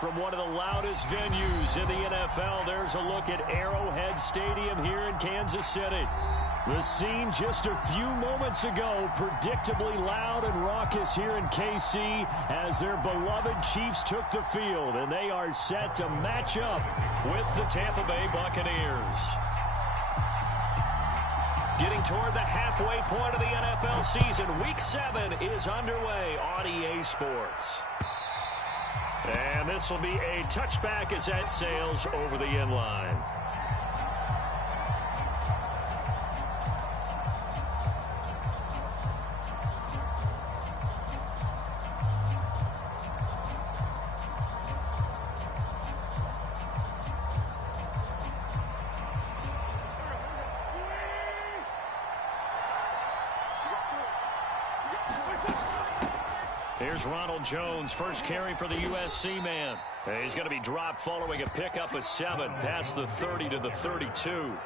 From one of the loudest venues in the NFL, there's a look at Arrowhead Stadium here in Kansas City. The scene just a few moments ago, predictably loud and raucous here in KC as their beloved Chiefs took the field, and they are set to match up with the Tampa Bay Buccaneers. Getting toward the halfway point of the NFL season, Week 7 is underway on EA Sports. And this will be a touchback as that sails over the end line. Here's Ronald Jones, first carry for the USC man. He's going to be dropped following a pickup of 7 past the 30 to the 32.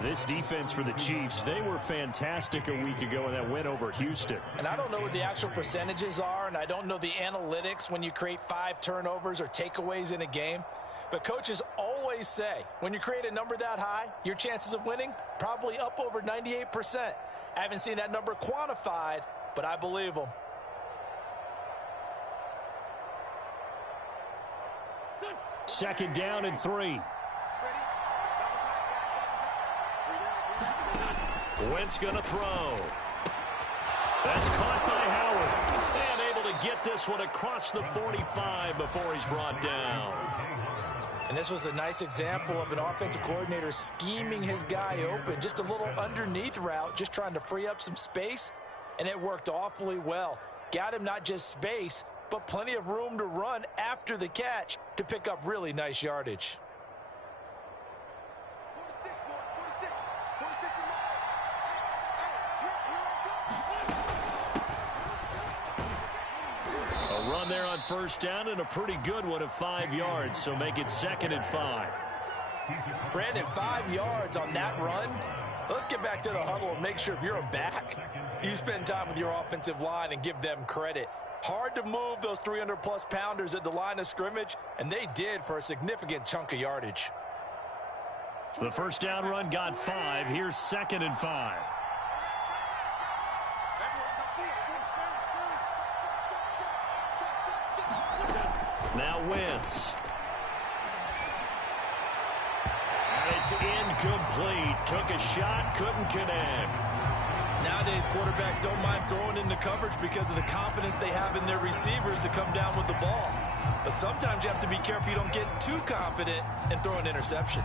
This defense for the Chiefs, they were fantastic a week ago in that win over Houston. And I don't know what the actual percentages are, and I don't know the analytics when you create 5 turnovers or takeaways in a game. But coaches always say, when you create a number that high, your chances of winning probably up over 98%. I haven't seen that number quantified, but I believe them. Second down and 3. Wentz going to throw. That's caught by Howard. And able to get this one across the 45 before he's brought down. And this was a nice example of an offensive coordinator scheming his guy open. Just a little underneath route, just trying to free up some space. And it worked awfully well. Got him not just space, but plenty of room to run after the catch to pick up really nice yardage. A run there on first down and a pretty good one of 5 yards, so make it 2nd and 5. Brandon, 5 yards on that run. Let's get back to the huddle and make sure if you're a back, you spend time with your offensive line and give them credit. Hard to move those 300-plus pounders at the line of scrimmage, and they did for a significant chunk of yardage. The first down run got 5. Here's 2nd and 5. Now Wentz. And it's incomplete. Took a shot, couldn't connect. Nowadays, quarterbacks don't mind throwing into coverage because of the confidence they have in their receivers to come down with the ball. But sometimes you have to be careful you don't get too confident and throw an interception.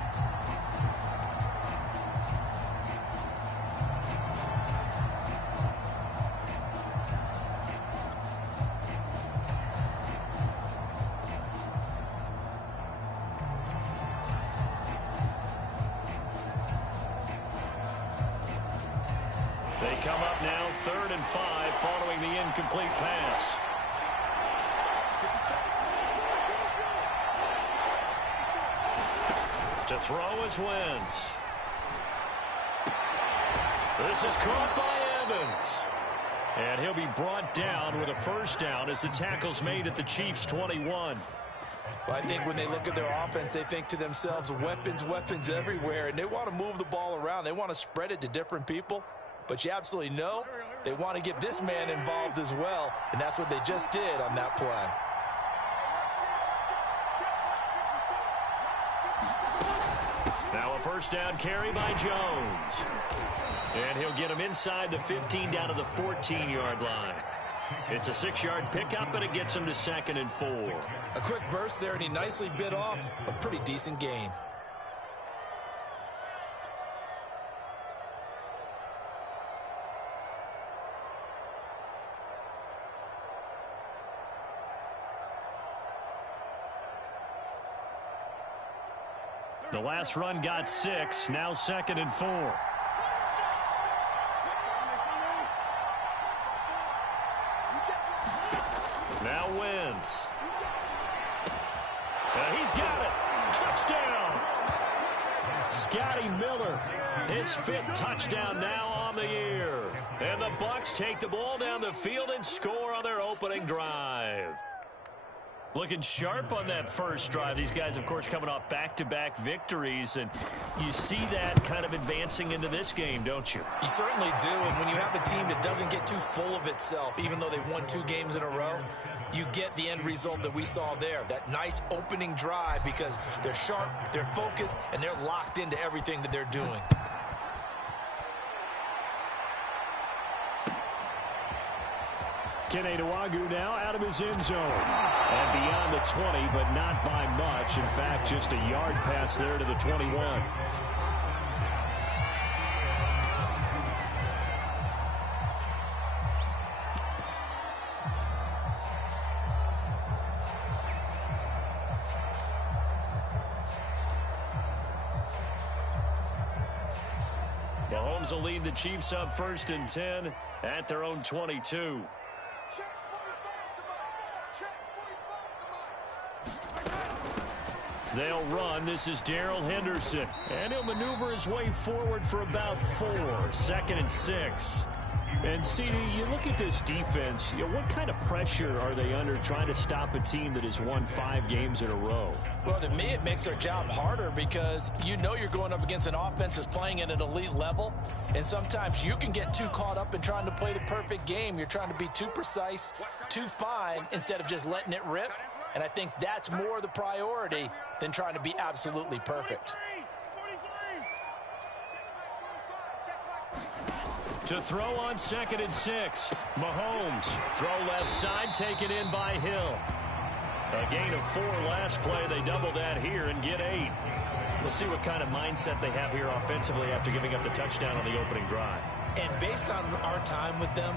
They come up now 3rd and 5 following the incomplete pass. To throw is Wentz. This is caught by Evans. And he'll be brought down with a first down as the tackle's made at the Chiefs' 21. Well, I think when they look at their offense, they think to themselves, weapons, weapons everywhere, and they want to move the ball around. They want to spread it to different people. But you absolutely know they want to get this man involved as well, and that's what they just did on that play. Now a first down carry by Jones. And he'll get him inside the 15 down to the 14-yard line. It's a 6-yard pickup, and it gets him to 2nd and 4. A quick burst there, and he nicely bit off a pretty decent gain. The last run got 6, now 2nd and 4. Now Wentz. He's got it. Touchdown. Scotty Miller, his 5th touchdown now on the year. And the Bucs take the ball down the field and score on their opening drive. Looking sharp on that first drive. These guys, of course, coming off back-to-back victories, and you see that kind of advancing into this game, don't you? You certainly do, and when you have a team that doesn't get too full of itself, even though they've won 2 games in a row, you get the end result that we saw there, that nice opening drive, because they're sharp, they're focused, and they're locked into everything that they're doing. Kenny Nwagu now out of his end zone. And beyond the 20, but not by much. In fact, just a yard pass there to the 21. Mahomes will lead the Chiefs up 1st and 10 at their own 22. They'll run. This is Darrell Henderson. And he'll maneuver his way forward for about 4. 2nd and 6. And, CD, you look at this defense, what kind of pressure are they under trying to stop a team that has won 5 games in a row? Well, to me, it makes their job harder because you know you're going up against an offense that's playing at an elite level. And sometimes you can get too caught up in trying to play the perfect game. You're trying to be too precise, too fine, instead of just letting it rip. And I think that's more the priority than trying to be absolutely perfect. To throw on 2nd and 6. Mahomes. Throw left side, taken in by Hill. A gain of 4 last play. They double that here and get 8. We'll see what kind of mindset they have here offensively after giving up the touchdown on the opening drive. And based on our time with them,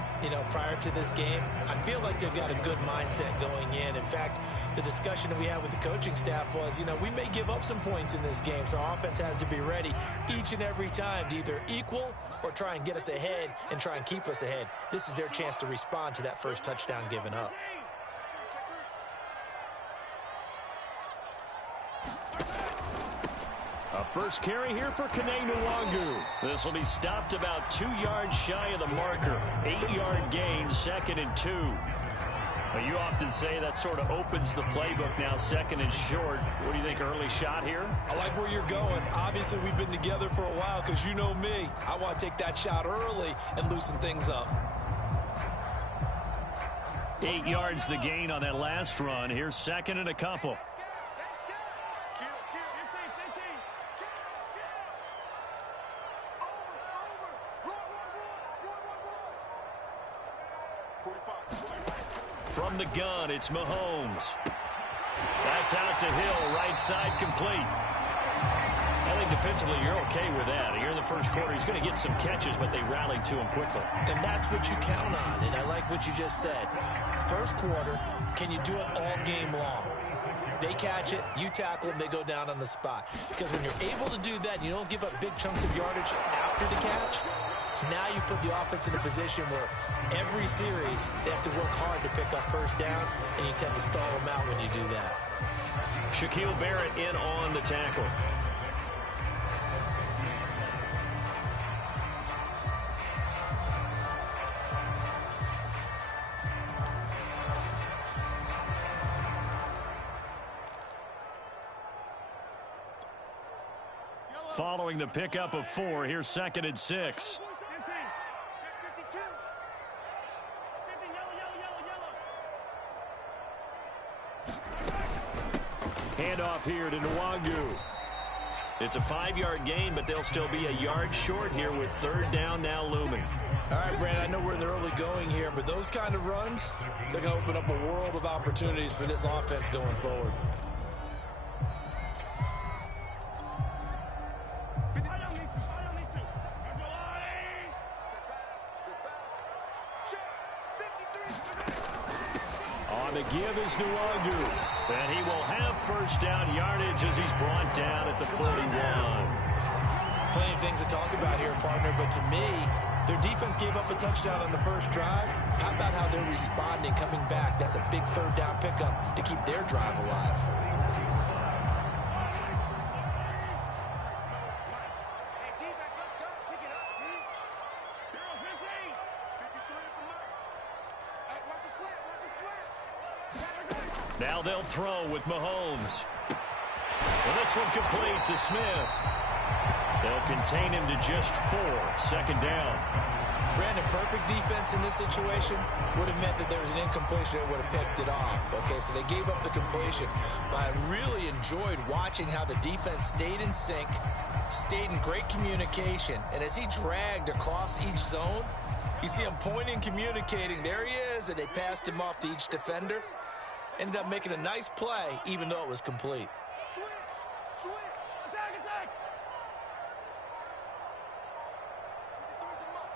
prior to this game, I feel like they've got a good mindset going in. In fact, the discussion that we had with the coaching staff was, we may give up some points in this game, so our offense has to be ready each and every time to either equal or try and get us ahead and try and keep us ahead. This is their chance to respond to that first touchdown given up. A first carry here for Kenny Nwagu. This will be stopped about 2 yards shy of the marker. 8-yard gain, 2nd and 2. Well, you often say that sort of opens the playbook now, 2nd and short. What do you think, early shot here? I like where you're going. Obviously, we've been together for a while because you know me. I want to take that shot early and loosen things up. 8 yards the gain on that last run. Here's 2nd and a couple. From the gun, it's Mahomes. That's out to Hill, right side complete. I think defensively you're okay with that. Here in the first quarter, he's going to get some catches, but they rallied to him quickly. And that's what you count on, and I like what you just said. First quarter, can you do it all game long? They catch it, you tackle them, they go down on the spot. Because when you're able to do that, you don't give up big chunks of yardage after the catch. Now you put the offense in a position where every series they have to work hard to pick up first downs, and you tend to stall them out when you do that. Shaquille Barrett in on the tackle. Following the pickup of 4, here's 2nd and 6. Handoff here to Nwagu. It's a 5-yard gain, but they'll still be a yard short here with 3rd down now looming. All right, Brandon, I know we're in the early going here, but those kind of runs, they're going to open up a world of opportunities for this offense going forward. On the give is Nwagu. And he will have first down yardage as he's brought down at the 41. Plenty of things to talk about here, partner, but to me, their defense gave up a touchdown on the first drive. How about how they're responding, coming back? That's a big 3rd down pickup to keep their drive alive. Now they'll throw with Mahomes. And this one complete to Smith. They'll contain him to just 4. Second down. Brandon, perfect defense in this situation would have meant that there was an incompletion that would have picked it off. Okay, so they gave up the completion. But I really enjoyed watching how the defense stayed in sync, stayed in great communication. And as he dragged across each zone, you see him pointing, communicating. There he is, and they passed him off to each defender. Ended up making a nice play, even though it was complete. Switch. Attack.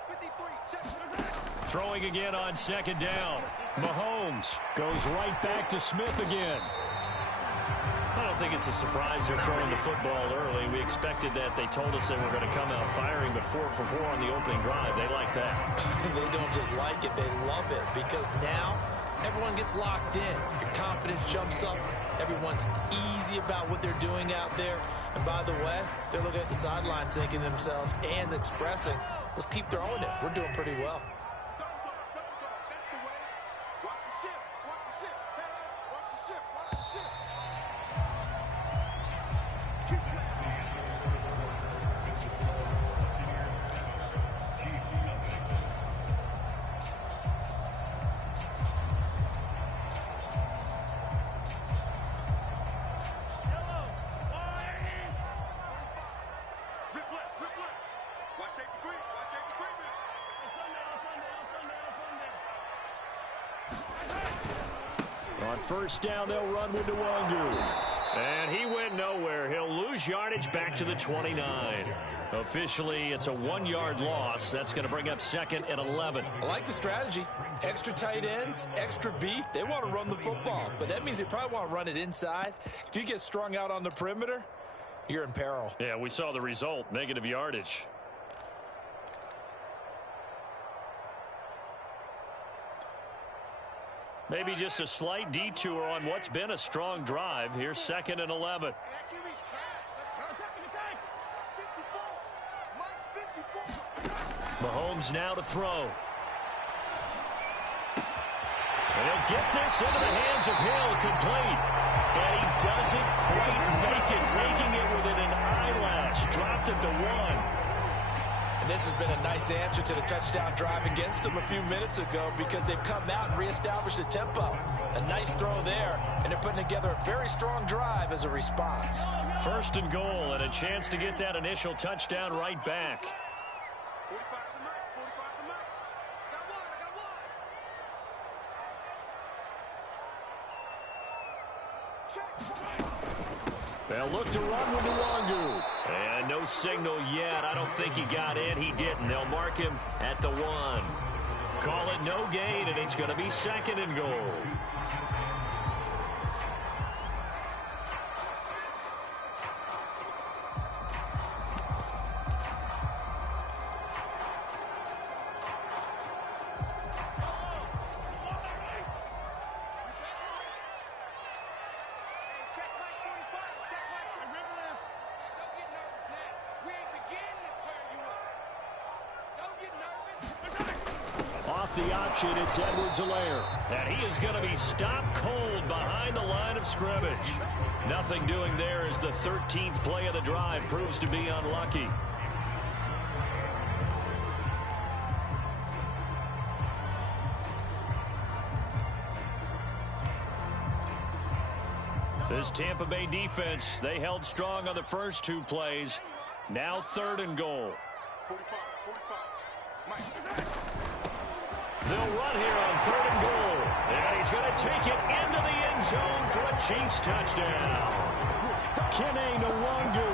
53. Check. Throwing again on second down. Mahomes goes right back to Smith again. I don't think it's a surprise they're throwing the football early. We expected that. They told us they were going to come out firing, but 4 for 4 on the opening drive. They like that. They don't just like it, they love it, because now everyone gets locked in. Your confidence jumps up. Everyone's easy about what they're doing out there. And by the way, they're looking at the sideline thinking to themselves and expressing, let's keep throwing it. We're doing pretty well. That's the way. Watch the shift. Watch the shift. Watch the shift. Watch the shift. Keep playing. Rip left. Watch safety green. Watch safety green. On first down, they'll run with Nwangu. And he went nowhere. He'll lose yardage back to the 29. Officially, it's a 1-yard loss. That's going to bring up 2nd and 11. I like the strategy. Extra tight ends, extra beef. They want to run the football, but that means they probably want to run it inside. If you get strung out on the perimeter, you're in peril. Yeah, we saw the result, negative yardage. Maybe just a slight detour on what's been a strong drive. Here's 2nd and 11. Mahomes now to throw. And he'll get this into the hands of Hill, complete. And he doesn't quite make it, taking it within an eyelash. Dropped it to 1. And this has been a nice answer to the touchdown drive against them a few minutes ago, because they've come out and reestablished the tempo. A nice throw there, and they're putting together a very strong drive as a response. 1st and goal, and a chance to get that initial touchdown right back. 45 to Mike. 45 to Mike. I got one. Check. They'll look to run with Nwangu. And no signal yet. I don't think he got in. He didn't. They'll mark him at the 1. Call it no gain, and it's going to be 2nd and goal. The option, it's Edwards-Helaire. And he is going to be stopped cold behind the line of scrimmage. Nothing doing there as the 13th play of the drive proves to be unlucky. This Tampa Bay defense, they held strong on the first 2 plays. Now 3rd and goal. 45. Mike. They'll run here on 3rd and goal. And he's going to take it into the end zone for a Chiefs touchdown. Kene Nwangu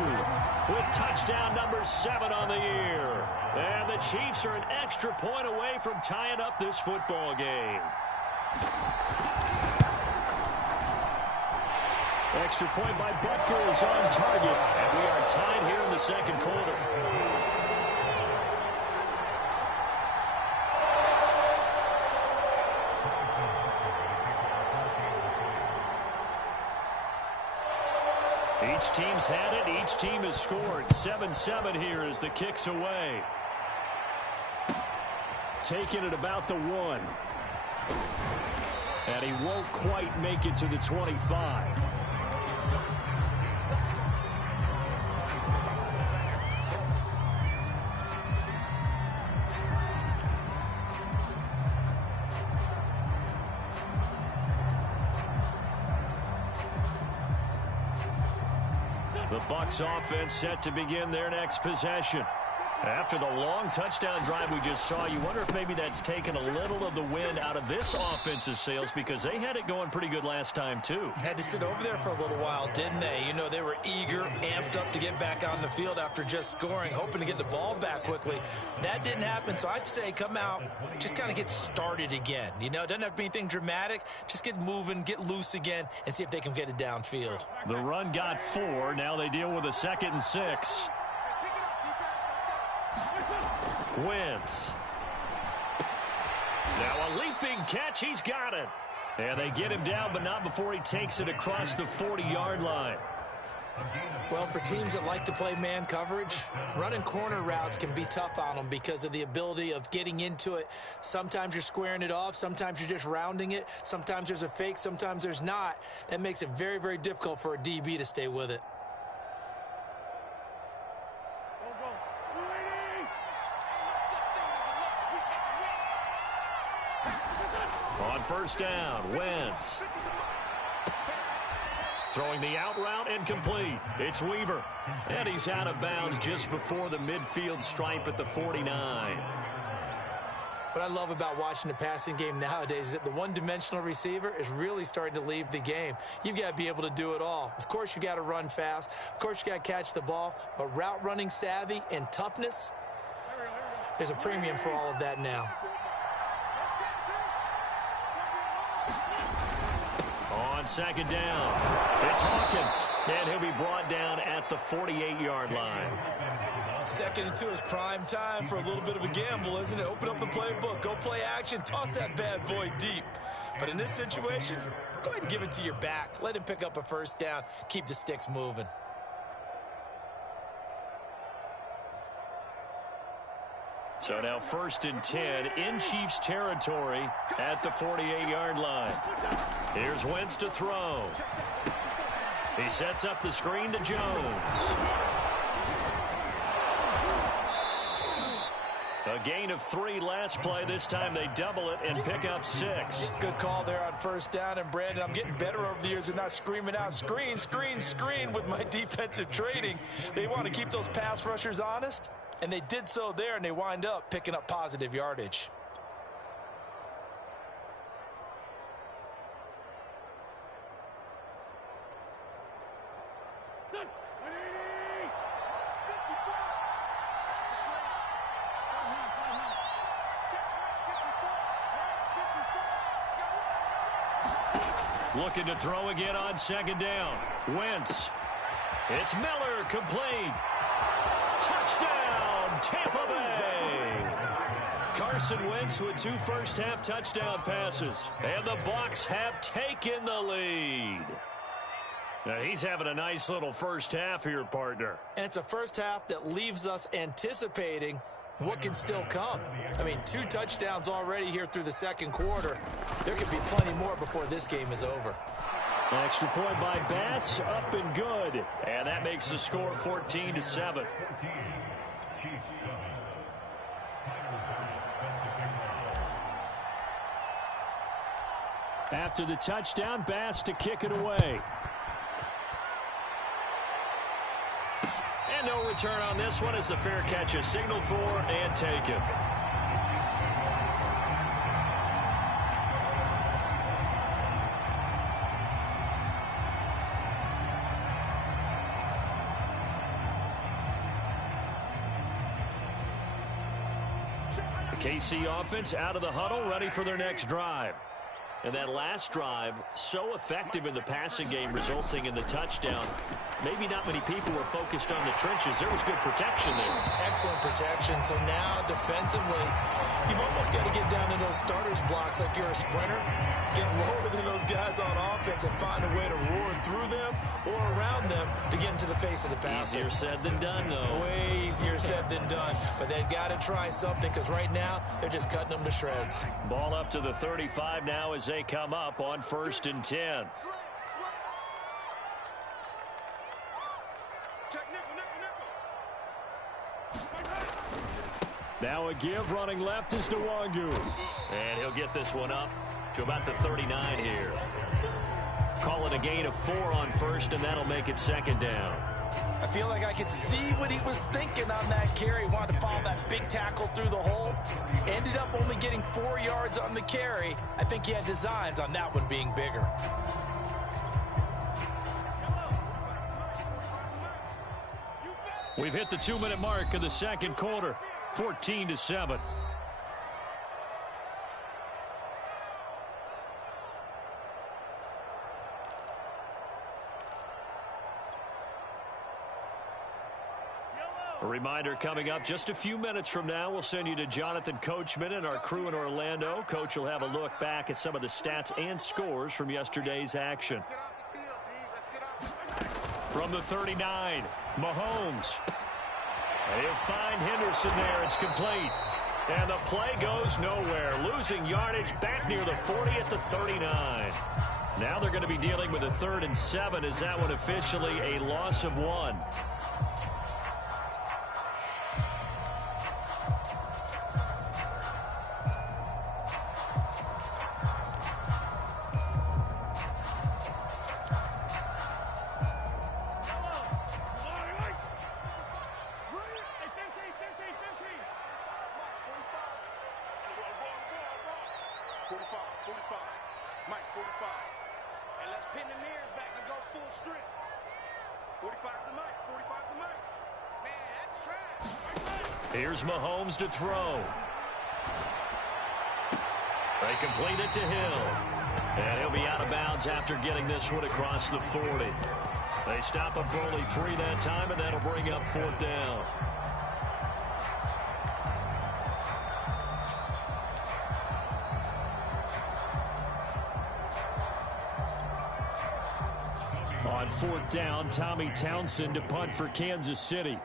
with touchdown number 7 on the year. And the Chiefs are an extra point away from tying up this football game. Extra point by Butker is on target. And we are tied here in the 2nd quarter. Each team's had it. Each team has scored. 7-7 here as the kick's away. Taking it about the 1. And he won't quite make it to the 25. The Bucs offense set to begin their next possession. After the long touchdown drive we just saw, you wonder if maybe that's taken a little of the wind out of this offense's sails, because they had it going pretty good last time, too. Had to sit over there for a little while, didn't they? You know, they were eager, amped up to get back on the field after just scoring, hoping to get the ball back quickly. That didn't happen, so I'd say come out, just kind of get started again. You know, it doesn't have to be anything dramatic. Just get moving, get loose again, and see if they can get it downfield. The run got 4. Now they deal with a 2nd and 6. Wentz. Now a leaping catch. He's got it. And they get him down, but not before he takes it across the 40-yard line. Well, for teams that like to play man coverage, running corner routes can be tough on them because of the ability of getting into it. Sometimes you're squaring it off. Sometimes you're just rounding it. Sometimes there's a fake. Sometimes there's not. That makes it very, very difficult for a DB to stay with it. On first down, Wentz. Throwing the out route incomplete. It's Weaver. And he's out of bounds just before the midfield stripe at the 49. What I love about watching the passing game nowadays is that the one-dimensional receiver is really starting to leave the game. You've got to be able to do it all. Of course, you got to run fast. Of course, you got to catch the ball. But route running savvy and toughness, there's a premium for all of that now. On second down, it's Hawkins, and he'll be brought down at the 48-yard line. 2nd and 2 is prime time for a little bit of a gamble, isn't it? Open up the playbook, go play action, toss that bad boy deep. But in this situation, go ahead and give it to your back. Let him pick up a first down, keep the sticks moving. So now 1st and 10 in Chiefs territory at the 48-yard line. Here's Wentz to throw. He sets up the screen to Jones. A gain of 3 last play. This time they double it and pick up 6. Good call there on first down. And, Brandon, I'm getting better over the years and not screaming out, screen, screen, screen with my defensive training. They want to keep those pass rushers honest. And they did so there, and they wind up picking up positive yardage. Looking to throw again on second down. Wentz. It's Miller, complete. Touchdown, Tampa Bay. Carson Wentz with 2 first-half touchdown passes. And the Bucs have taken the lead. Now, he's having a nice little first half here, partner. And it's a first half that leaves us anticipating what can still come. I mean, 2 touchdowns already here through the second quarter. There could be plenty more before this game is over. Extra point by Bass, up and good. And that makes the score 14-7. After the touchdown, Bass to kick it away. And no return on this one as the fair catch is signaled for and taken. KC offense out of the huddle, ready for their next drive. And that last drive, so effective in the passing game, resulting in the touchdown. Maybe not many people were focused on the trenches. There was good protection there. Excellent protection. So now, defensively, you've almost got to get down to those starters blocks like you're a sprinter. Get lower than those guys on offense and find a way to roar through them or around them to get into the face of the passer. Easier said than done, though. Way easier said than done. But they've got to try something because right now they're just cutting them to shreds. Ball up to the 35 now as they come up on 1st and 10. Check nickel, nickel, nickel. Now a give running left is Nwangu. And he'll get this one up to about the 39 here. Call it a gain of 4 on 1st, and that'll make it 2nd down. I feel like I could see what he was thinking on that carry. Wanted to follow that big tackle through the hole. Ended up only getting 4 yards on the carry. I think he had designs on that one being bigger. We've hit the 2-minute mark of the 2nd quarter. 14-7. A reminder coming up just a few minutes from now. We'll send you to Jonathan Coachman and our crew in Orlando. Coach will have a look back at some of the stats and scores from yesterday's action. From the 39, Mahomes. He'll find Henderson there. It's complete. And the play goes nowhere. Losing yardage back near the 40 at the 39. Now they're going to be dealing with a 3rd and 7. Is that one officially a loss of 1? Here's Mahomes to throw. They complete it to Hill. And he'll be out of bounds after getting this one across the 40. They stop him for only 3 that time, and that'll bring up 4th down. On 4th down, Tommy Townsend to punt for Kansas City.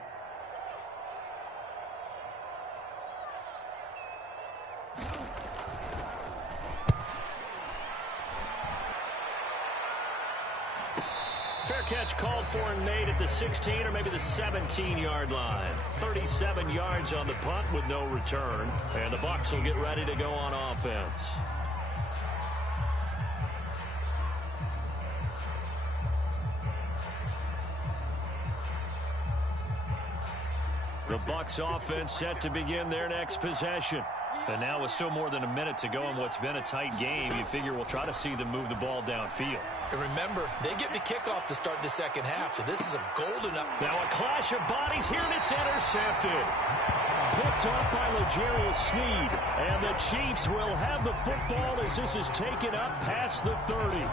Fair catch called for and made at the 16 or maybe the 17-yard line. 37 yards on the punt with no return. And the Bucs will get ready to go on offense. The Bucs offense set to begin their next possession. And now with still more than a minute to go in what's been a tight game, you figure we'll try to see them move the ball downfield. And remember, they get the kickoff to start the 2nd half, so this is a golden up. Now a clash of bodies here, and it's intercepted. Picked off by L'Jarius Sneed. And the Chiefs will have the football as this is taken up past the 30.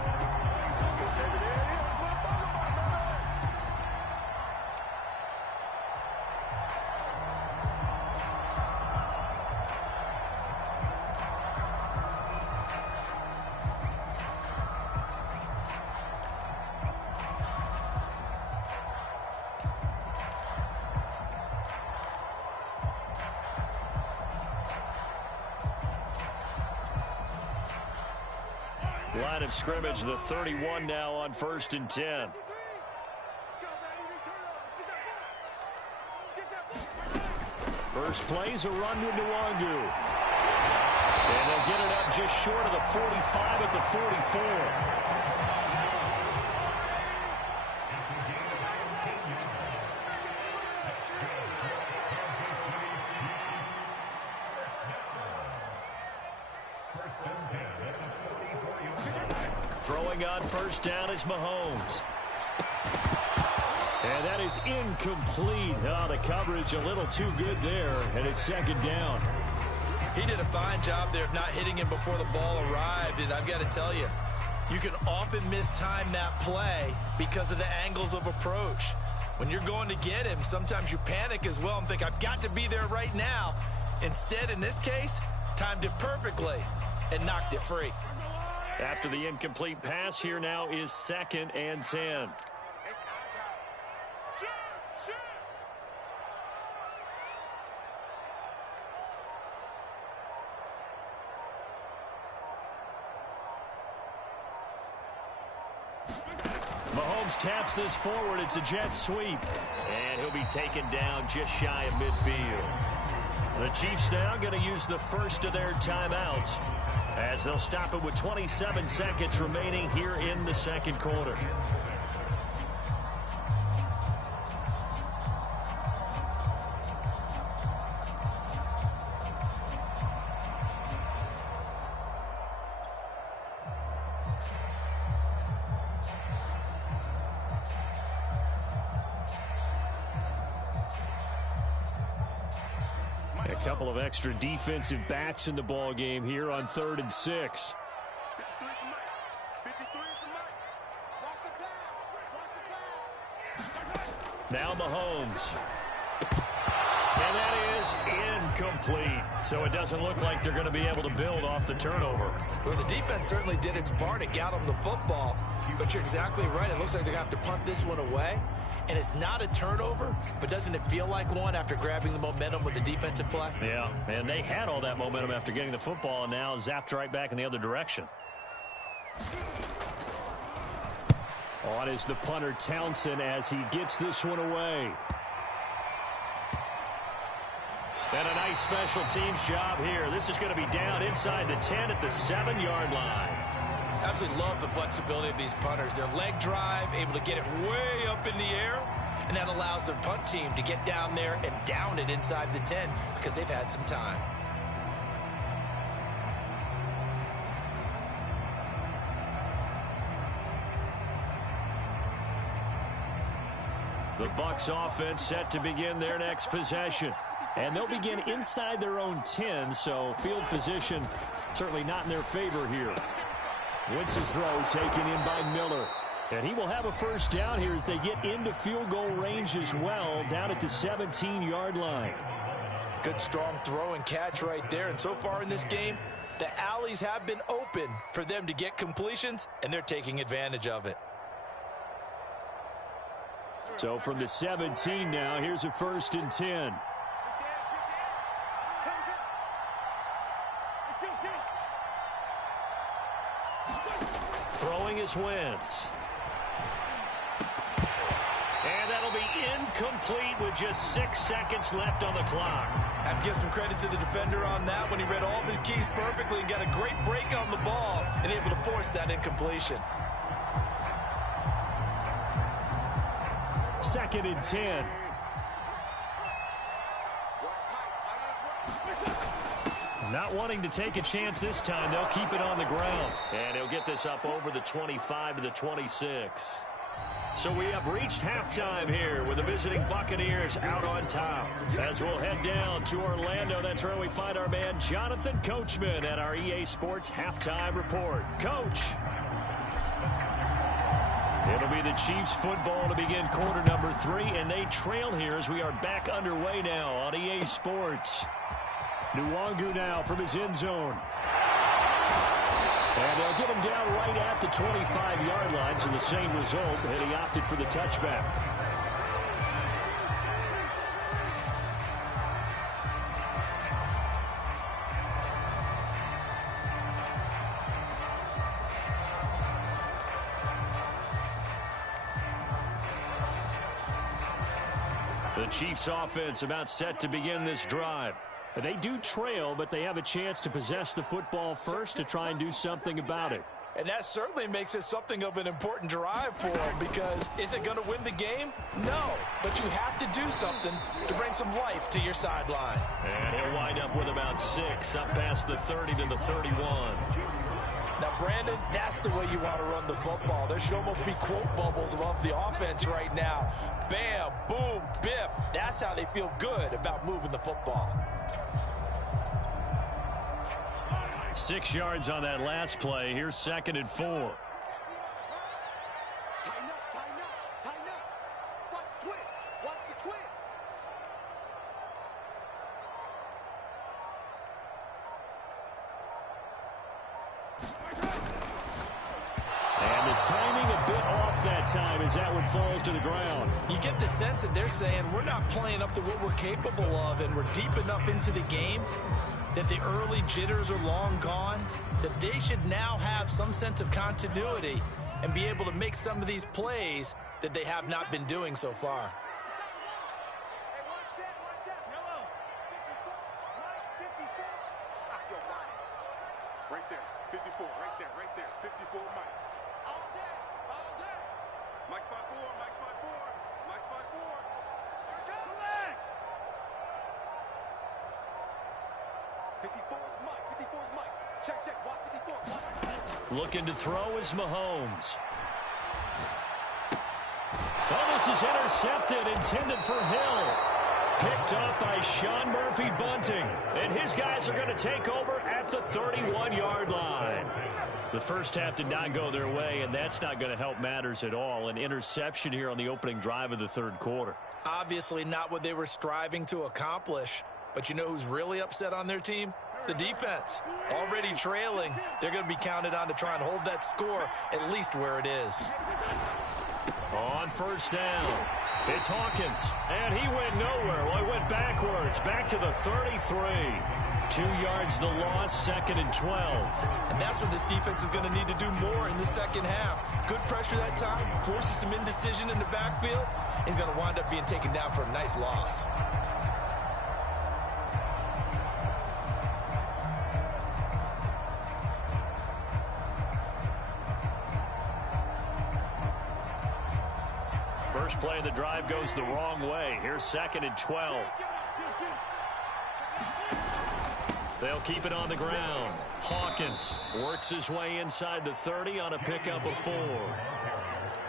Line of scrimmage, the 31 now on 1st and 10. First play's a run with Nwangu. And they'll get it up just short of the 45 at the 44. Throwing on 1st down is Mahomes. And that is incomplete. Oh, the coverage a little too good there, and it's 2nd down. He did a fine job there of not hitting him before the ball arrived, and I've got to tell you, you can often mistime that play because of the angles of approach. When you're going to get him, sometimes you panic as well and think, I've got to be there right now. Instead, in this case, timed it perfectly and knocked it free. After the incomplete pass, here now is 2nd and 10. Mahomes taps this forward. It's a jet sweep. And he'll be taken down just shy of midfield. The Chiefs now going to use the first of their timeouts as they'll stop it with 27 seconds remaining here in the second quarter. A couple of extra defensive backs in the ball game here on 3rd and 6. 53 is the mic. 53 is the mic. Watch the pass. Watch the pass. Now Mahomes. And that is incomplete. So it doesn't look like they're going to be able to build off the turnover. Well, the defense certainly did its part. It got them the football. But you're exactly right. It looks like they're going to have to punt this one away. And it's not a turnover, but doesn't it feel like one after grabbing the momentum with the defensive play? Yeah, and they had all that momentum after getting the football and now zapped right back in the other direction. On is the punter Townsend as he gets this one away. And a nice special teams job here. This is going to be down inside the 10 at the 7-yard line. Absolutely love the flexibility of these punters. Their leg drive, able to get it way up in the air, and that allows the punt team to get down there and down it inside the 10 because they've had some time. The Bucs offense set to begin their next possession. And they'll begin inside their own 10, so field position certainly not in their favor here. Wentz's throw taken in by Miller. And he will have a first down here as they get into field goal range as well, down at the 17-yard line. Good strong throw and catch right there. And so far in this game, the alleys have been open for them to get completions, and they're taking advantage of it. So from the 17 now, here's a 1st and 10. Throwing is Wentz. And that'll be incomplete with just 6 seconds left on the clock. I have to give some credit to the defender on that when he read all of his keys perfectly and got a great break on the ball and able to force that incompletion. 2nd and 10. Not wanting to take a chance this time, they'll keep it on the ground. And he'll get this up over the 25 to the 26. So we have reached halftime here with the visiting Buccaneers out on top. As we'll head down to Orlando, that's where we find our man Jonathan Coachman at our EA Sports Halftime Report. Coach. It'll be the Chiefs football to begin quarter number 3, and they trail here as we are back underway now on EA Sports. Nwangu now from his end zone. And they'll get him down right at the 25-yard line, so the same result, and he opted for the touchback. The Chiefs offense about set to begin this drive. They do trail, but they have a chance to possess the football first to try and do something about it. And that certainly makes it something of an important drive for them, because is it going to win the game? No, but you have to do something to bring some life to your sideline. And he'll wind up with about 6 up past the 30 to the 31. Now, Brandon, that's the way you want to run the football. There should almost be quote bubbles above the offense right now. Bam, boom, biff. That's how they feel good about moving the football. 6 yards on that last play. Here's 2nd and 4. Tighten up, tighten up, tighten up. Watch the twist. Watch the twist. And the timing a bit off that time as that one falls to the ground. You get the sense that they're saying we're not playing up to what we're capable of, and we're deep enough into the game that the early jitters are long gone, that they should now have some sense of continuity and be able to make some of these plays that they have not been doing so far. Stop your whining. Right there. 54. Right there. Right there. 54, Mike. All day. All day. Mike 5-4. Mike 5-4. Mike 5-4. Come back. 54 is Mike. 54 is Mike. Check, check. Watch 54. Watch. Looking to throw is Mahomes. Oh, this is intercepted, intended for Hill. Picked up by Sean Murphy Bunting. And his guys are going to take over at the 31-yard line. The first half did not go their way, and that's not going to help matters at all. An interception here on the opening drive of the third quarter. Obviously not what they were striving to accomplish. But you know who's really upset on their team? The defense. Already trailing. They're going to be counted on to try and hold that score at least where it is. On first down, it's Hawkins, and he went nowhere. Well, he went backwards, back to the 33. 2 yards the loss, 2nd and 12. And that's what this defense is going to need to do more in the second half. Good pressure that time, forces some indecision in the backfield. He's going to wind up being taken down for a nice loss. First play of the drive goes the wrong way. Here's 2nd and 12. They'll keep it on the ground. Hawkins works his way inside the 30 on a pickup of 4.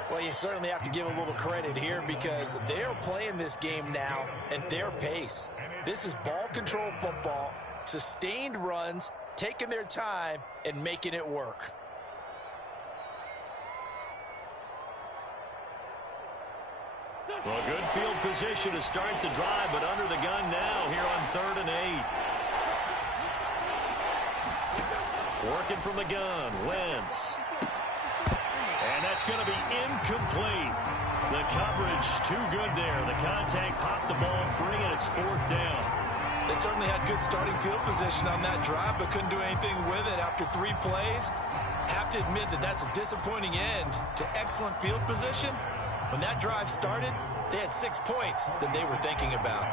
Well, you certainly have to give a little credit here because they're playing this game now at their pace. This is ball control football, sustained runs, taking their time, and making it work. Well, good field position to start the drive, but under the gun now here on 3rd and 8. Working from the gun, Wentz. And that's going to be incomplete. The coverage too good there. The contact popped the ball free, and it's 4th down. They certainly had good starting field position on that drive, but couldn't do anything with it after 3 plays. Have to admit that that's a disappointing end to excellent field position. When that drive started, they had 6 points that they were thinking about.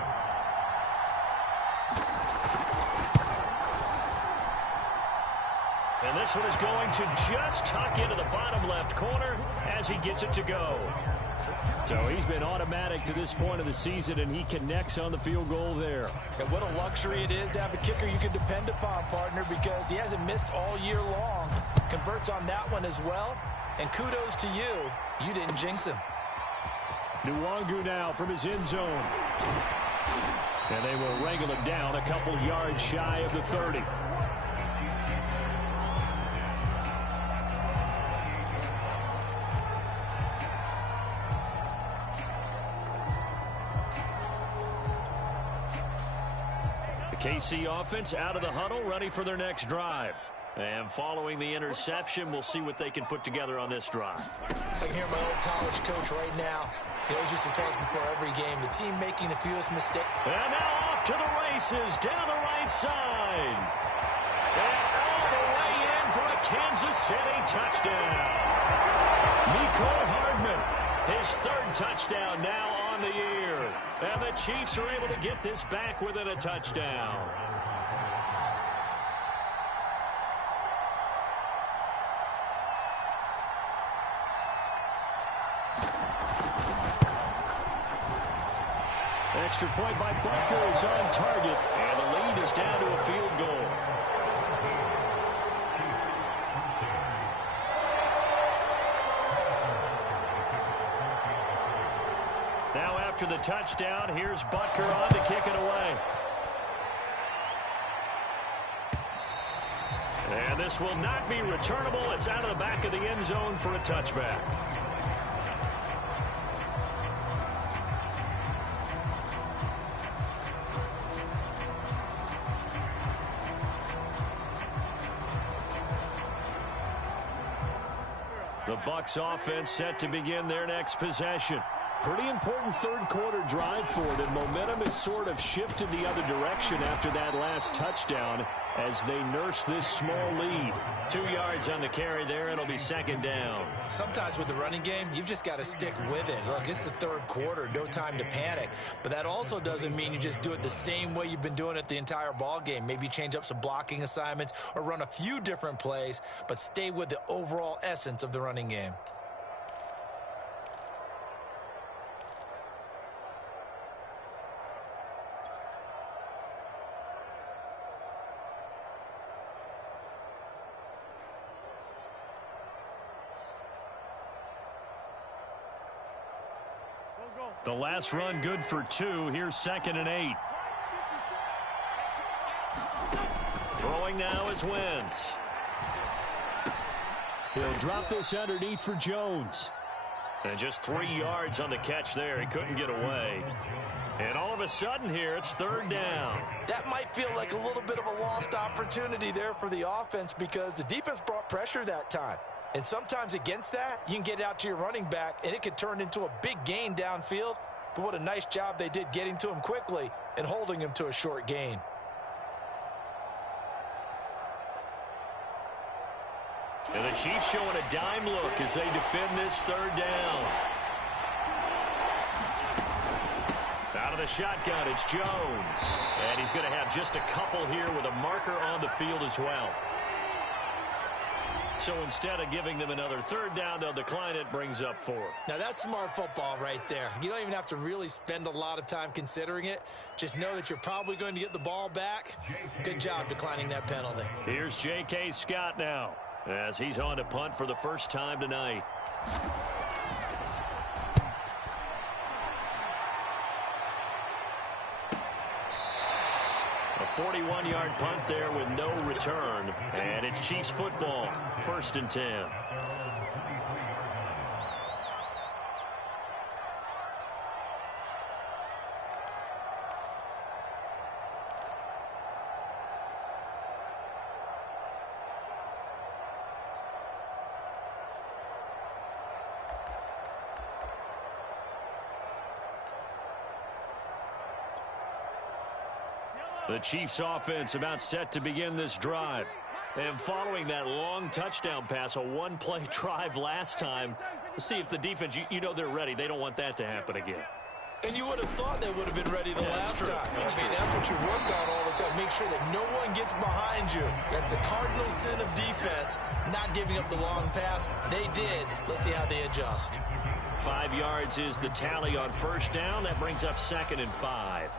And this one is going to just tuck into the bottom left corner as he gets it to go. So he's been automatic to this point of the season, and he connects on the field goal there. And what a luxury it is to have a kicker you can depend upon, partner, because he hasn't missed all year long. Converts on that one as well. And kudos to you. You didn't jinx him. Nwangu now from his end zone. And they will wrangle him down a couple yards shy of the 30. The KC offense out of the huddle, ready for their next drive. And following the interception, we'll see what they can put together on this drive. I can hear my old college coach right now. He always used to tell us before every game, the team making the fewest mistakes. And now off to the races, down the right side. And all the way in for a Kansas City touchdown. Mecole Hardman, his 3rd touchdown now on the year. And the Chiefs are able to get this back within a touchdown. Extra point by Butker is on target, and the lead is down to a field goal. Now after the touchdown, here's Butker on to kick it away. And this will not be returnable. It's out of the back of the end zone for a touchback. The Bucs offense set to begin their next possession. Pretty important third-quarter drive for them. Momentum has sort of shifted the other direction after that last touchdown as they nurse this small lead. 2 yards on the carry there. It'll be second down. Sometimes with the running game, you've just got to stick with it. Look, it's the third quarter. No time to panic. But that also doesn't mean you just do it the same way you've been doing it the entire ball game. Maybe change up some blocking assignments or run a few different plays, but stay with the overall essence of the running game. The last run good for 2. Here's 2nd and 8. Throwing now is Wentz. He'll drop this underneath for Jones. And just 3 yards on the catch there. He couldn't get away. And all of a sudden here, it's 3rd down. That might feel like a little bit of a lost opportunity there for the offense because the defense brought pressure that time. And sometimes against that, you can get out to your running back, and it could turn into a big gain downfield. But what a nice job they did getting to him quickly and holding him to a short gain. And the Chiefs showing a dime look as they defend this 3rd down. Out of the shotgun, it's Jones. And he's going to have just a couple here with a marker on the field as well. So instead of giving them another 3rd down, they'll decline it, brings up 4. Now that's smart football right there. You don't even have to really spend a lot of time considering it. Just know that you're probably going to get the ball back. Good job declining that penalty. Here's J.K. Scott now as he's on to punt for the first time tonight. A 41-yard punt there with no return. And it's Chiefs football. 1st and 10. The Chiefs offense about set to begin this drive. And following that long touchdown pass, a one-play drive last time, let's see if the defense, you know they're ready. They don't want that to happen again. And you would have thought they would have been ready the last time. That's what you work on all the time. Make sure that no one gets behind you. That's the cardinal sin of defense, not giving up the long pass. They did. Let's see how they adjust. 5 yards is the tally on 1st down. That brings up 2nd and 5.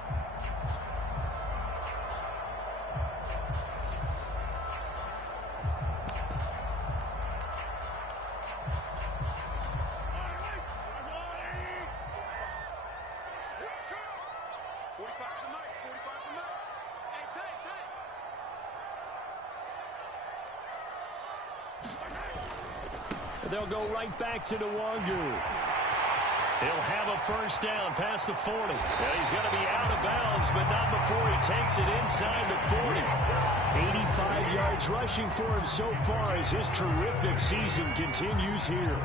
They'll go right back to Nwangu. He'll have a 1st down past the 40. Yeah, he's going to be out of bounds, but not before he takes it inside the 40. 85 yards rushing for him so far as his terrific season continues here.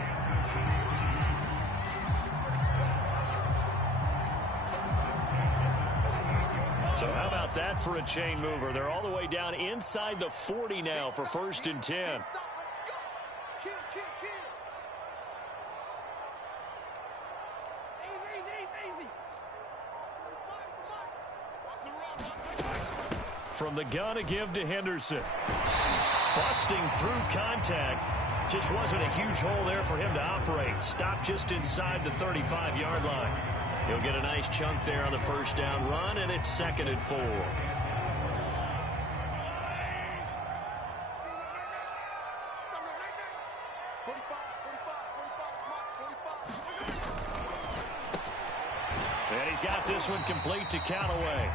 So how about that for a chain mover? They're all the way down inside the 40 now for 1st and 10. From the gun, a give to Henderson. Busting through contact. Just wasn't a huge hole there for him to operate. Stopped just inside the 35-yard line. He'll get a nice chunk there on the 1st down run, and it's 2nd and 4. And he's got this one complete to Callaway.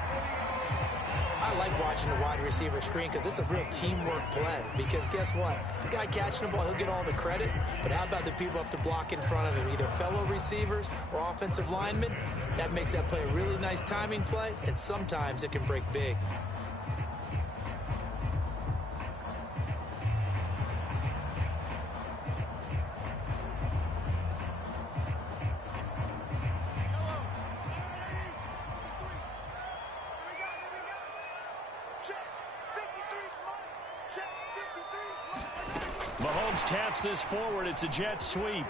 I like watching the wide receiver screen because it's a real teamwork play. Because guess what? The guy catching the ball, he'll get all the credit. But how about the people up to block in front of him, either fellow receivers or offensive linemen? That makes that play a really nice timing play, and sometimes it can break big. Mahomes taps this forward. It's a jet sweep.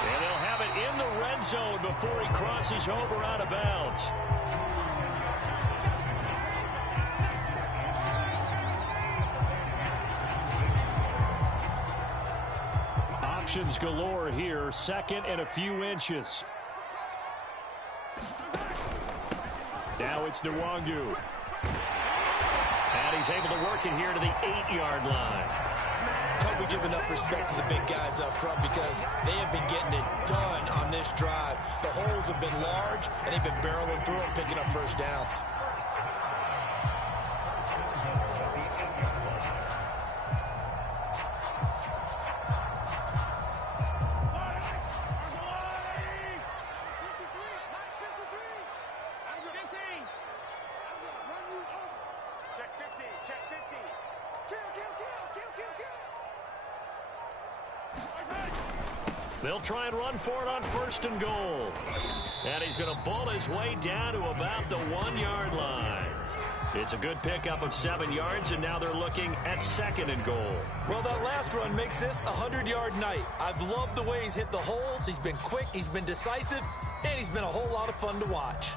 And they'll have it in the red zone before he crosses over out of bounds. Options galore here. Second and a few inches. Now it's Nwangu. And he's able to work it here to the 8-yard line. I hope we give enough respect to the big guys up front because they have been getting it done on this drive. The holes have been large, and they've been barreling through them, picking up first downs. They'll try and run for it on first and goal. And he's going to ball his way down to about the 1-yard line. It's a good pickup of 7 yards, and now they're looking at second and goal. Well, that last run makes this a 100-yard night. I've loved the way he's hit the holes. He's been quick, he's been decisive, and he's been a whole lot of fun to watch.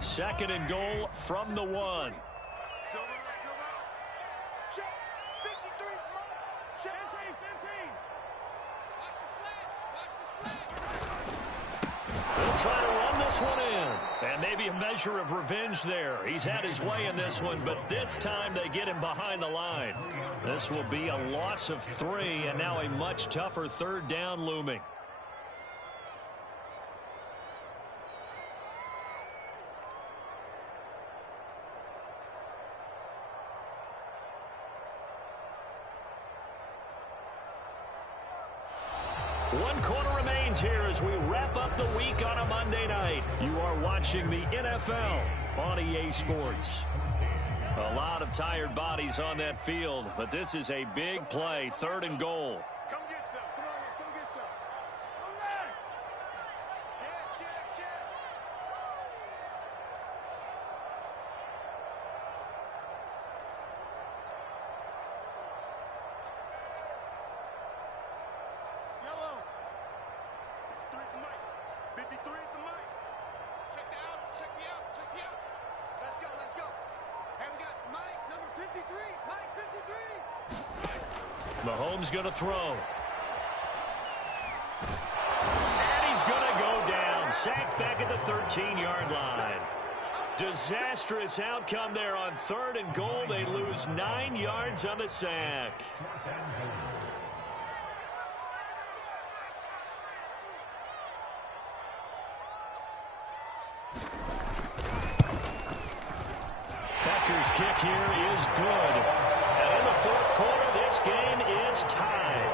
Second and goal from the 1. They'll try to run this one in. And maybe a measure of revenge there. He's had his way in this one, but this time they get him behind the line. This will be a loss of 3, and now a much tougher third down looming. One quarter remains here as we wrap up the week on a Monday night. You are watching the NFL on EA Sports. A lot of tired bodies on that field, but this is a big play, third and goal. Come get some. Come on here. Come get some. All right. Check. Yellow. 53 is the mic. 53 is the mic. Check the outs. Check the outs. Check the outs. Let's go. Hey, we got Mike, number 53. Mike, 53. Mahomes going to throw. And he's going to go down. Sacked back at the 13-yard line. Disastrous outcome there on third and goal. They lose 9 yards on the sack. Becker's kick here is good. And in the fourth quarter, this game is tied.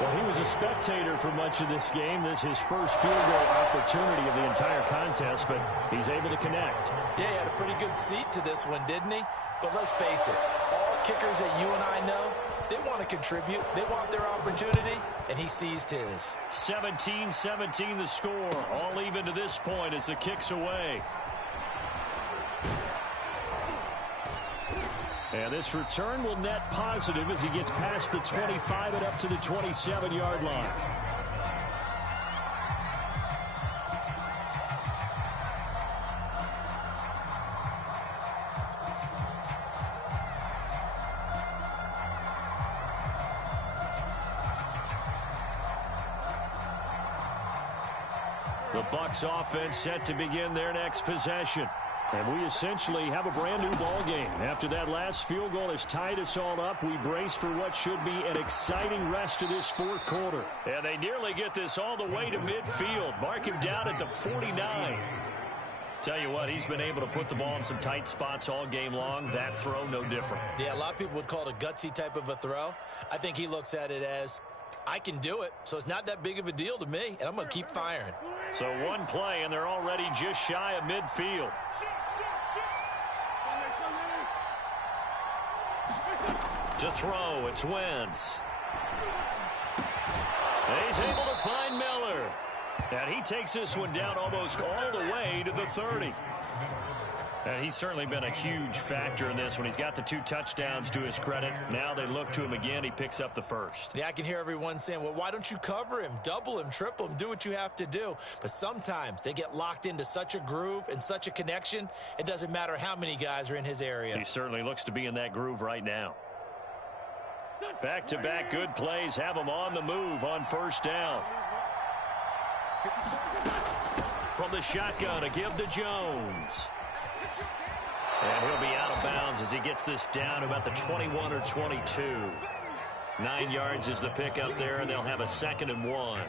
Well, he was a spectator for much of this game. This is his first field goal opportunity of the entire contest, but he's able to connect. Yeah, he had a pretty good seat to this one, didn't he? But let's face it, all kickers that you and I know, they want to contribute. They want their opportunity, and he seized his. 17-17 the score. All even to this point as the kick's away. And this return will net positive as he gets past the 25 and up to the 27-yard line. The Bucs offense set to begin their next possession. And we essentially have a brand new ball game. After that last field goal has tied us all up, we brace for what should be an exciting rest of this fourth quarter. And they nearly get this all the way to midfield. Mark him down at the 49. Tell you what, he's been able to put the ball in some tight spots all game long. That throw, no different. Yeah, a lot of people would call it a gutsy type of a throw. I think he looks at it as, I can do it, so it's not that big of a deal to me, and I'm going to keep firing. So one play, and they're already just shy of midfield. To throw, it's Wentz. He's able to find Miller. And he takes this one down almost all the way to the 30. And he's certainly been a huge factor in this when he's got the 2 touchdowns to his credit. Now they look to him again. He picks up the first. Yeah, I can hear everyone saying, well, why don't you cover him, double him, triple him, do what you have to do. But sometimes they get locked into such a groove and such a connection, it doesn't matter how many guys are in his area. He certainly looks to be in that groove right now. Back-to-back good plays have him on the move on first down. From the shotgun, a give to Jones. And he'll be out of bounds as he gets this down to about the 21 or 22. 9 yards is the pickup there, and they'll have a 2nd and 1.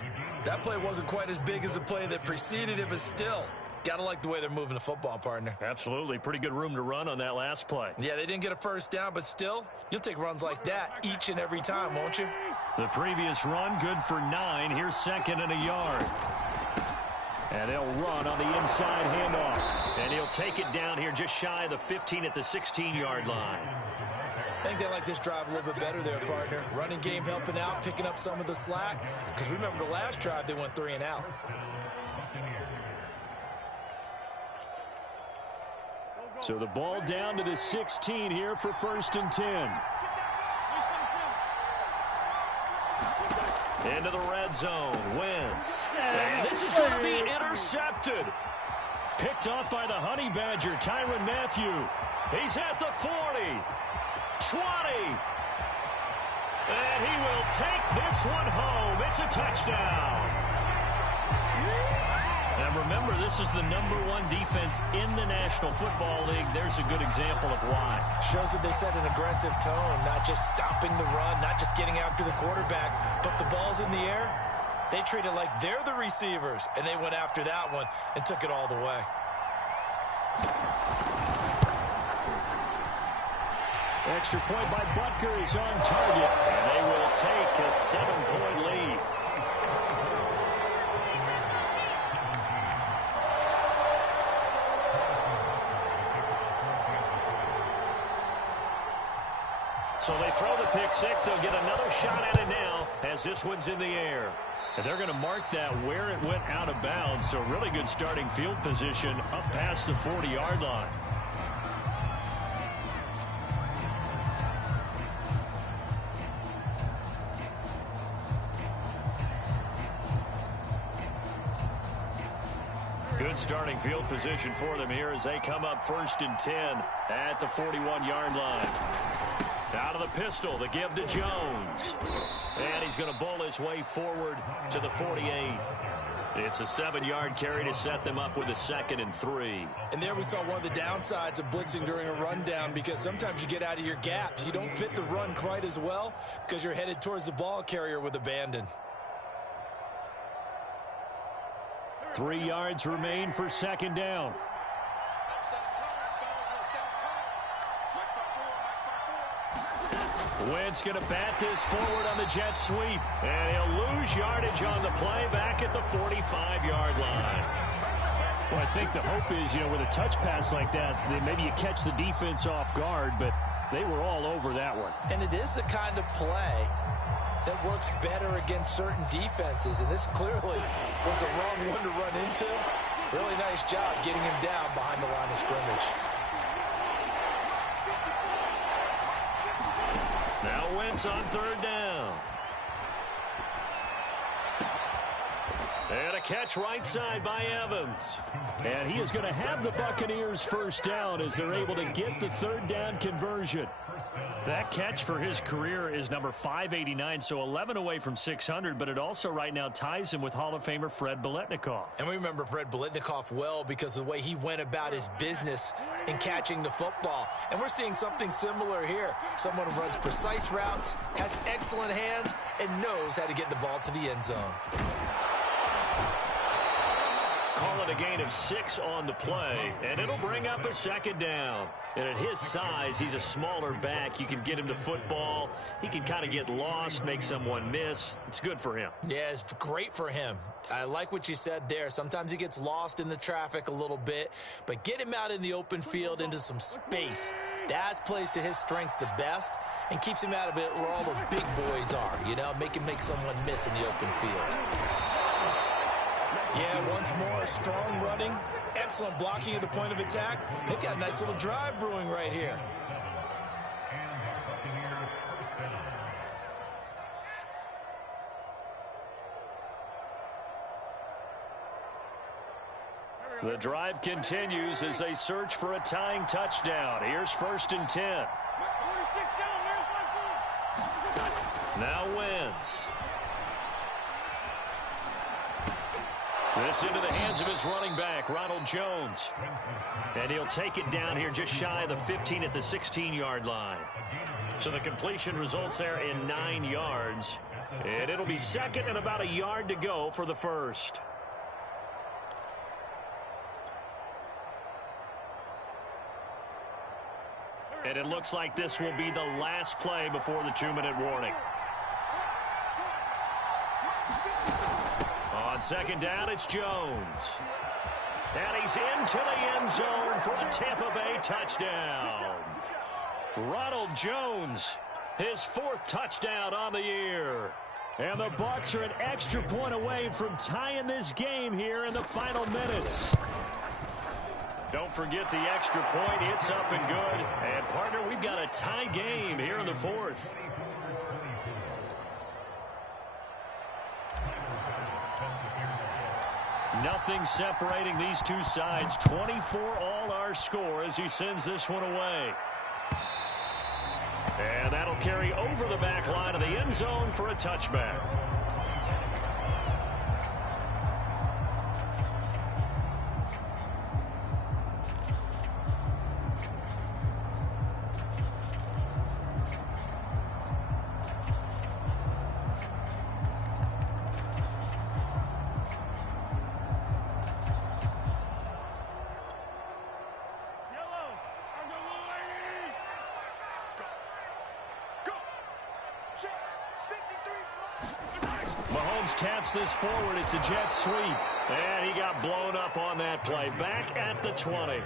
That play wasn't quite as big as the play that preceded it, but still, gotta like the way they're moving the football, partner. Absolutely. Pretty good room to run on that last play. Yeah, they didn't get a first down, but still, you'll take runs like that each and every time, won't you? The previous run, good for 9. Here's 2nd and a yard. And they'll run on the inside handoff. And he'll take it down here just shy of the 15 at the 16-yard line. I think they like this drive a little bit better there, partner. Running game helping out, picking up some of the slack. Because remember the last drive, they went 3 and out. So the ball down to the 16 here for 1st and 10. Into the red zone. Wentz. And this is going to be intercepted. Picked off by the Honey Badger, Tyrann Mathieu. He's at the 40. 20. And he will take this one home. It's a touchdown. And remember, this is the #1 defense in the National Football League. There's a good example of why. Shows that they set an aggressive tone, not just stopping the run, not just getting after the quarterback, but the ball's in the air. They treat it like they're the receivers, and they went after that one and took it all the way. Extra point by Butker is on target, and they will take a 7-point lead. So they throw the pick 6. They'll get another shot at it now as this one's in the air. And they're going to mark that where it went out of bounds. So really good starting field position up past the 40-yard line. Good starting field position for them here as they come up 1st and 10 at the 41-yard line. Out of the pistol, the give to Jones. And he's going to bowl his way forward to the 48. It's a 7-yard carry to set them up with a 2nd and 3. And there we saw one of the downsides of blitzing during a rundown, because sometimes you get out of your gaps. You don't fit the run quite as well because you're headed towards the ball carrier with abandon. 3 yards remain for 2nd down. Wentz going to bat this forward on the jet sweep. And he'll lose yardage on the play back at the 45-yard line. Well, I think the hope is, with a touch pass like that, maybe you catch the defense off guard, but they were all over that one. And it is the kind of play that works better against certain defenses, and this clearly was the wrong one to run into. Really nice job getting him down behind the line of scrimmage. Now Wentz on 3rd down. And a catch right side by Evans. And he is going to have the Buccaneers 1st down as they're able to get the 3rd down conversion. That catch for his career is number 589, so 11 away from 600, but it also right now ties him with Hall of Famer Fred Biletnikoff. And we remember Fred Biletnikoff well because of the way he went about his business in catching the football. And we're seeing something similar here. Someone who runs precise routes, has excellent hands, and knows how to get the ball to the end zone. Call it a gain of 6 on the play, and it'll bring up a 2nd down. And at his size, he's a smaller back. You can get him to football. He can kind of get lost, make someone miss. It's good for him. Yeah, it's great for him. I like what you said there. Sometimes he gets lost in the traffic a little bit, but get him out in the open field into some space. That plays to his strengths the best and keeps him out of it where all the big boys are, make him make someone miss in the open field. Yeah, once more, strong running, excellent blocking at the point of attack. They've got a nice little drive brewing right here. The drive continues as they search for a tying touchdown. Here's 1st and 10. Now Wentz. This into the hands of his running back, Ronald Jones. And he'll take it down here just shy of the 15 at the 16-yard line. So the completion results there in 9 yards. And it'll be 2nd and about a yard to go for the first. And it looks like this will be the last play before the 2-minute warning. On 2nd down, it's Jones. And he's into the end zone for a Tampa Bay touchdown. Ronald Jones, his 4th touchdown on the year. And the Bucs are an extra point away from tying this game here in the final minutes. Don't forget the extra point. It's up and good. And, partner, we've got a tie game here in the 4th. Nothing separating these two sides. 24 all our score as he sends this one away. And that'll carry over the back line of the end zone for a touchback. Taps this forward. It's a jet sweep. And he got blown up on that play. Back at the 20.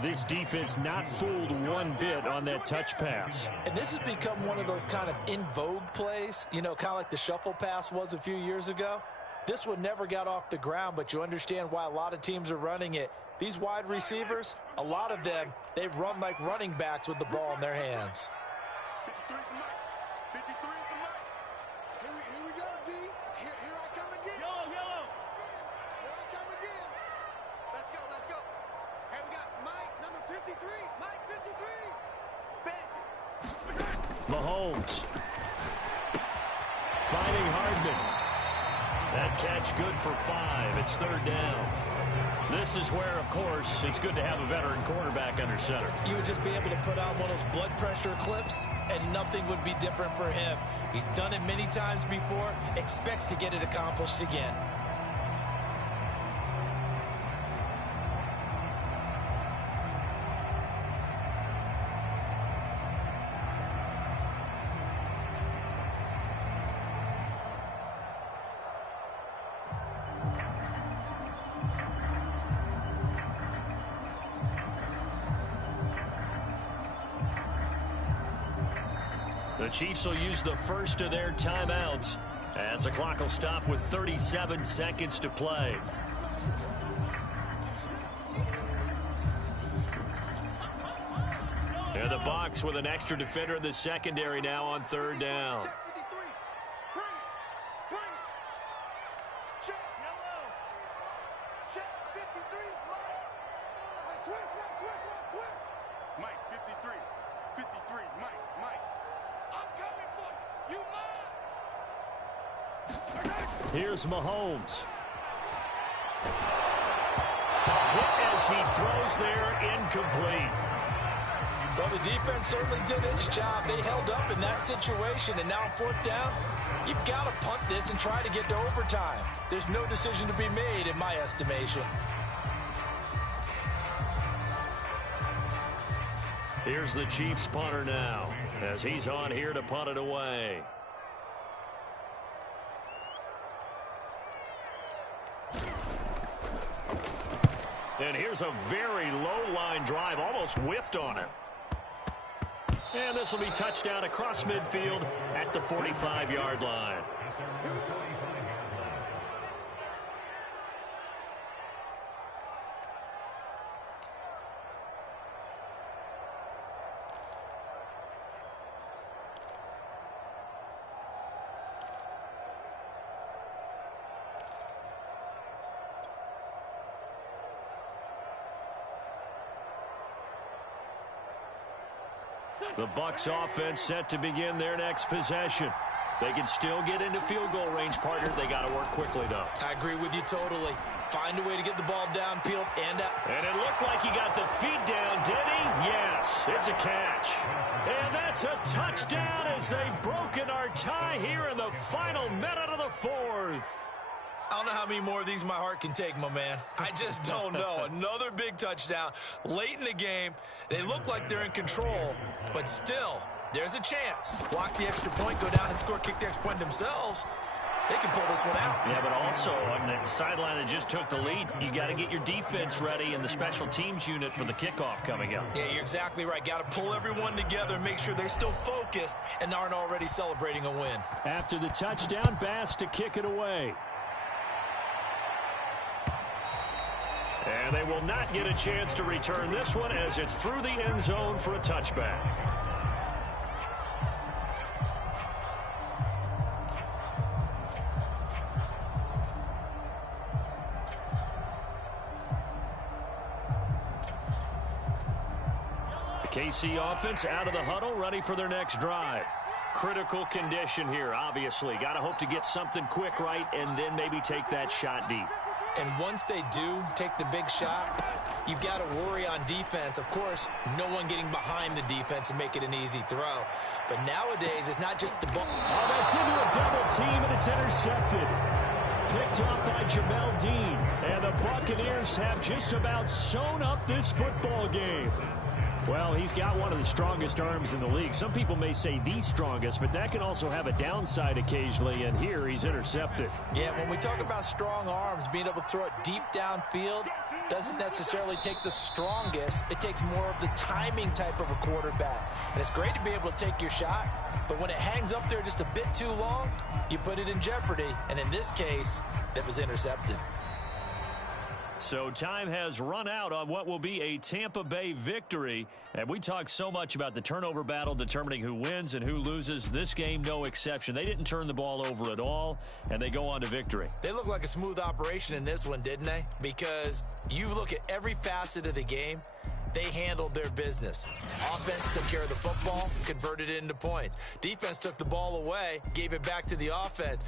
This defense not fooled one bit on that touch pass. And this has become one of those kind of in vogue plays, you know, kind of like the shuffle pass was a few years ago. This one never got off the ground, but you understand why a lot of teams are running it. These wide receivers, a lot of them, they run like running backs with the ball in their hands. 53 is the mic. 53 is the mic. Here we go, D. Here I come again. Yellow. Here I come again. Let's go. Hey, we got Mike, number 53. Mike, 53. Bandit. Mahomes. Finding Hardman. That catch good for 5. It's 3rd down. This is where, of course, it's good to have a veteran quarterback under center. You would just be able to put on one of those blood pressure clips, and nothing would be different for him. He's done it many times before, expects to get it accomplished again. The Chiefs will use the first of their timeouts as the clock will stop with 37 seconds to play. And the Bucs with an extra defender in the secondary now on 3rd down. Check 53. Bring it. Check. Yellow. Check 53 is Mike. Switch. Mike, 53. 53, Mike. I'm coming for you. You mine. Here's Mahomes. Hit as he throws there, incomplete. Well, the defense certainly did its job. They held up in that situation, and now 4th down, you've got to punt this and try to get to overtime. There's no decision to be made in my estimation. Here's the Chiefs punter now as he's on here to punt it away. And here's a very low line drive, almost whiffed on it. And this will be touchdown across midfield at the 45-yard line. The Bucs offense set to begin their next possession. They can still get into field goal range, partner. They got to work quickly, though. I agree with you totally. Find a way to get the ball downfield and out. And it looked like he got the feet down, did he? Yes, it's a catch. And that's a touchdown as they've broken our tie here in the final minute of the fourth. I don't know how many more of these my heart can take, my man. I just don't know. Another big touchdown late in the game. They look like they're in control, but still, there's a chance. Block the extra point, go down and score, kick the extra point themselves. They can pull this one out. Yeah, but also on the sideline that just took the lead, you got to get your defense ready and the special teams unit for the kickoff coming up. Yeah, you're exactly right. Got to pull everyone together and make sure they're still focused and aren't already celebrating a win. After the touchdown, Bass to kick it away. And they will not get a chance to return this one as it's through the end zone for a touchback. The KC offense out of the huddle, ready for their next drive. Critical condition here, obviously. Got to hope to get something quick right and then maybe take that shot deep. And once they do take the big shot, you've got to worry on defense. Of course, no one getting behind the defense and make it an easy throw. But nowadays, it's not just the ball. Oh, that's into a double team, and it's intercepted. Picked up by Jamel Dean. And the Buccaneers have just about sewn up this football game. Well, he's got one of the strongest arms in the league. Some people may say the strongest, but that can also have a downside occasionally, and here he's intercepted. Yeah, when we talk about strong arms, being able to throw it deep downfield doesn't necessarily take the strongest. It takes more of the timing type of a quarterback. And it's great to be able to take your shot, but when it hangs up there just a bit too long, you put it in jeopardy. And in this case, it was intercepted. So time has run out on what will be a Tampa Bay victory. And we talk so much about the turnover battle determining who wins and who loses. This game, no exception. They didn't turn the ball over at all, and they go on to victory. They look like a smooth operation in this one, didn't they? Because you look at every facet of the game, they handled their business. Offense took care of the football, converted it into points. Defense took the ball away, gave it back to the offense.